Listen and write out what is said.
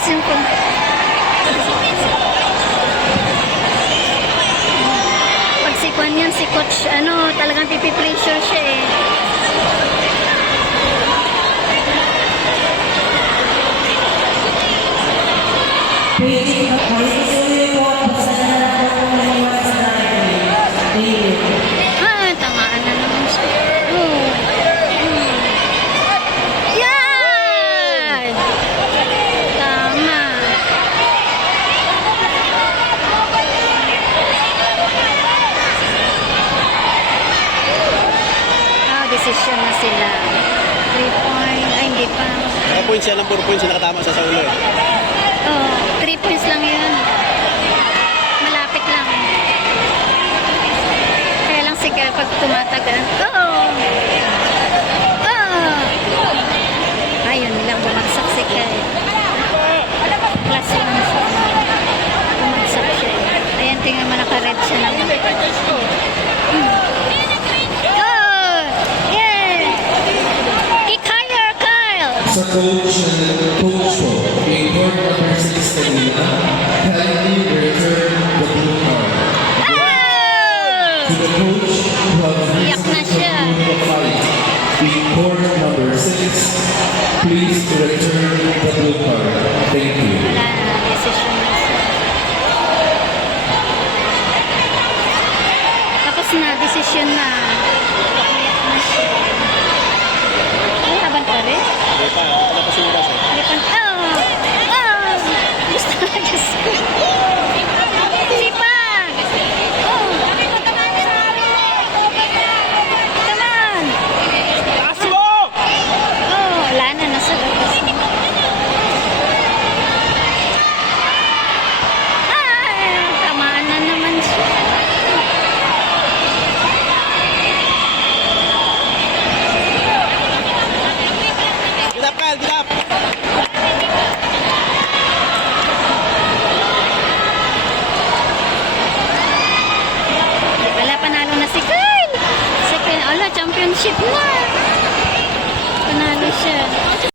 mataas yung pag si Kwan yan, si coach, ano, talagang pipi-pressure siya eh. Tamaan na naman siya. Yan! Tama. Decision na sila. 3 point. Ay, hindi pa. Naka-point siya ng 4 points siya nakatama sa ulo eh. Oh, 3 points lang yun. Malapit lang. Kaya lang si Kel pag tumatagal. Oh! Oh! Ayun lang, bumagsak si Kel. Plus 1 siya. Bumagsak siya. Ayan, tingnan mo naka-red siya lang. Sa coach po, in court number 6 kanina, kindly return the blue card. To the coach who has Iyak na siya. the fight, in court number 6, please return